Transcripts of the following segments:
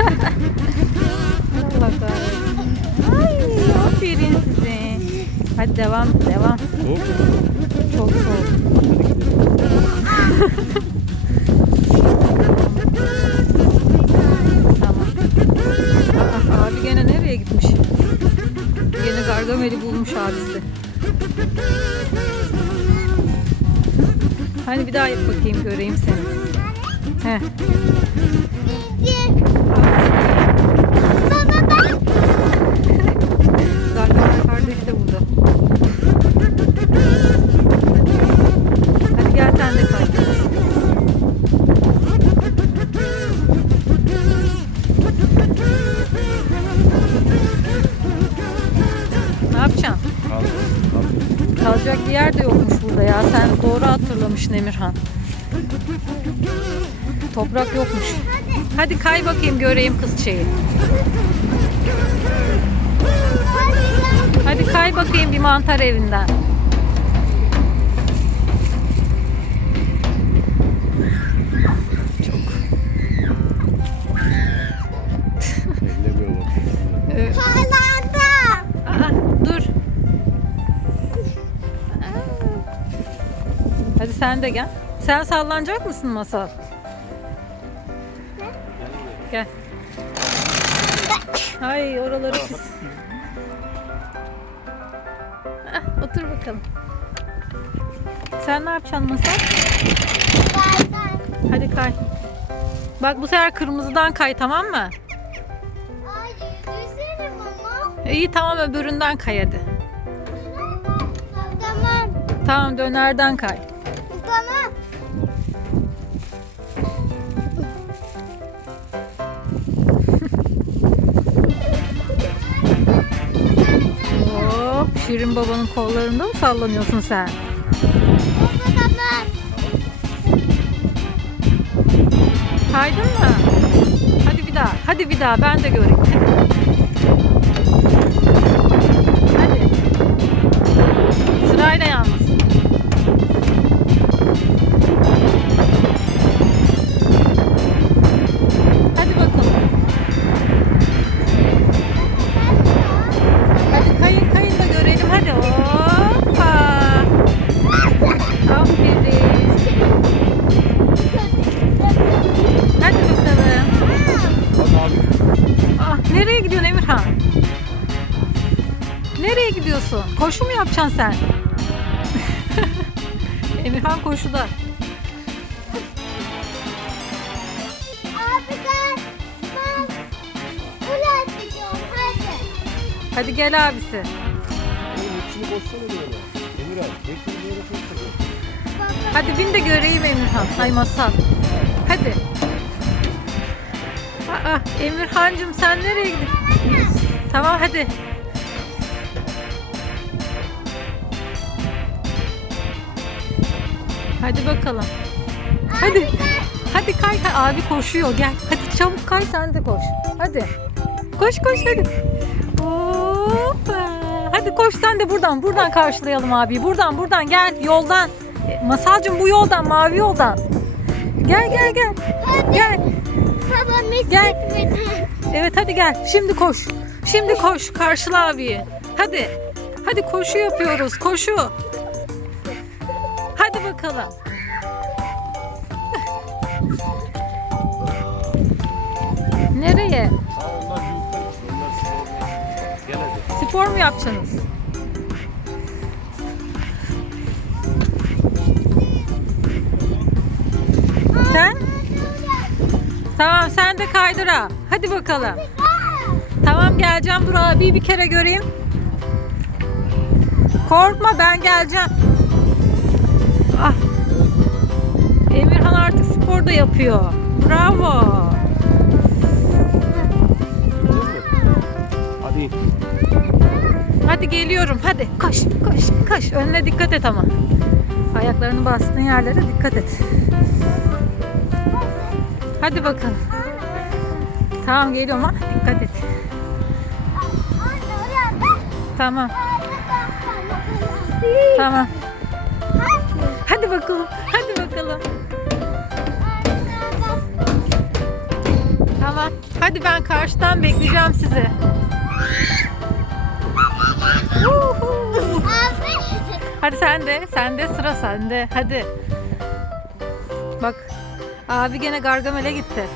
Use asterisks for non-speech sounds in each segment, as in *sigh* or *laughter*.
Allah kahretsin. Ay aferin size. Hadi devam devam. Soğuk mu? Çok soğuk. Tamam. Aa, abi gene nereye gitmiş? Gene Gargamel'i bulmuş abisi. Hani bir daha yap bakayım göreyim seni. Heh. Kalacak bir yer de yokmuş burada ya. Sen doğru hatırlamışsın Emirhan. Toprak yokmuş. Hadi kay bakayım göreyim kız şeyi. Hadi kay bakayım bir mantar evinden. Sen de gel. Sen sallanacak mısın masal? Gel. Ay oraları pis. Ah, otur bakalım. Sen ne yapacaksın masal? Hadi kay. Bak bu sefer kırmızıdan kay tamam mı? İyi tamam öbüründen kay hadi. Tamam, Tamam dönerden kay. Şirin babanın kollarında mı sallanıyorsun sen? Kaydın mı? Hadi bir daha. Hadi bir daha ben de göreyim. Hadi. Sırayla yalnız. Koşu mu yapacaksın sen? *laughs* Emirhan koşuda. Abi ben, ben buraya gidiyorum. Hadi. Hadi gel abisi. Oğlum içini boşsana böyle. Emirhan. Bekle bir yere koysana. Baba. Hadi bin de göreyim Emirhan. Ay masal. Hadi. Aa, Emirhancığım sen nereye gidiyorsun? Tamam hadi. Hadi bakalım. Hadi. Hadi kay kay. Abi koşuyor gel. Hadi çabuk kay sen de koş. Hadi. Koş koş hadi. Hoppa. Hadi koş sen de buradan. Buradan karşılayalım abi. Buradan buradan gel yoldan. E, Masalcığım bu yoldan mavi yoldan. Gel gel gel. Gel. Babam hiç Gel. gitmedi. Evet hadi gel. Şimdi koş. Şimdi koş. Karşıla abiyi. Hadi. Hadi koşu yapıyoruz. Koşu. Gel hadi. Spor mu yapacaksınız? Sen? Tamam sen de kaydıra. Hadi bakalım. Tamam geleceğim dur abi bir kere göreyim. Korkma ben geleceğim. Ah. Emirhan artık spor da yapıyor. Bravo. Hadi. Hadi geliyorum. Hadi koş koş koş. Önüne dikkat et ama. Ayaklarını bastığın yerlere dikkat et. Hadi bakalım. Tamam geliyorum ha. Dikkat et. Tamam. Tamam. Hadi bakalım. Hadi bakalım. Tamam. Hadi ben karşıdan bekleyeceğim sizi. Hadi sen de, sen de sıra sende. Hadi. Bak. Abi gene Gargamel'e gitti.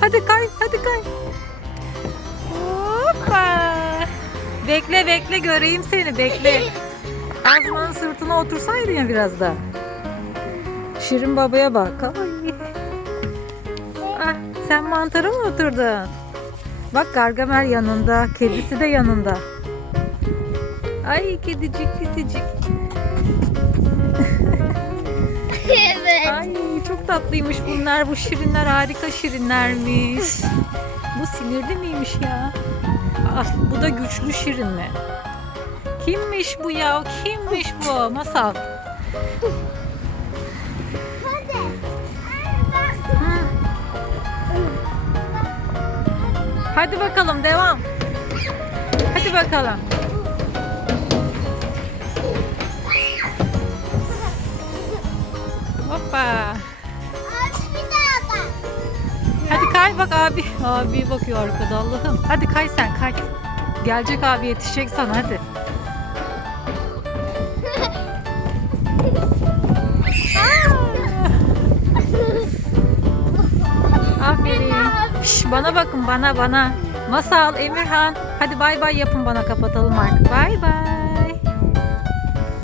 Hadi kay, hadi kay. Hoppa. Bekle bekle göreyim seni bekle. Azmanın sırtına otursaydın ya biraz da. Şirin babaya bak. Ay. Ah, sen mantara mı oturdun? Bak Gargamel yanında, kedisi de yanında. Ay kedicik kedicik. evet. Ay çok tatlıymış bunlar. Bu şirinler harika şirinlermiş. Bu sinirli miymiş ya? Ah, bu da güçlü şirin mi? Kimmiş bu ya? Kimmiş bu? Masal. Hadi. Bakalım devam. Hadi bakalım. Hoppa. Hadi kay bak abi. Abi bakıyor arkada Allah'ım. Hadi kay sen kay. Gelecek abi yetişecek sana hadi. Bana bakın bana bana. Masal, Emirhan. Hadi bay bay yapın bana kapatalım artık. Bay bay.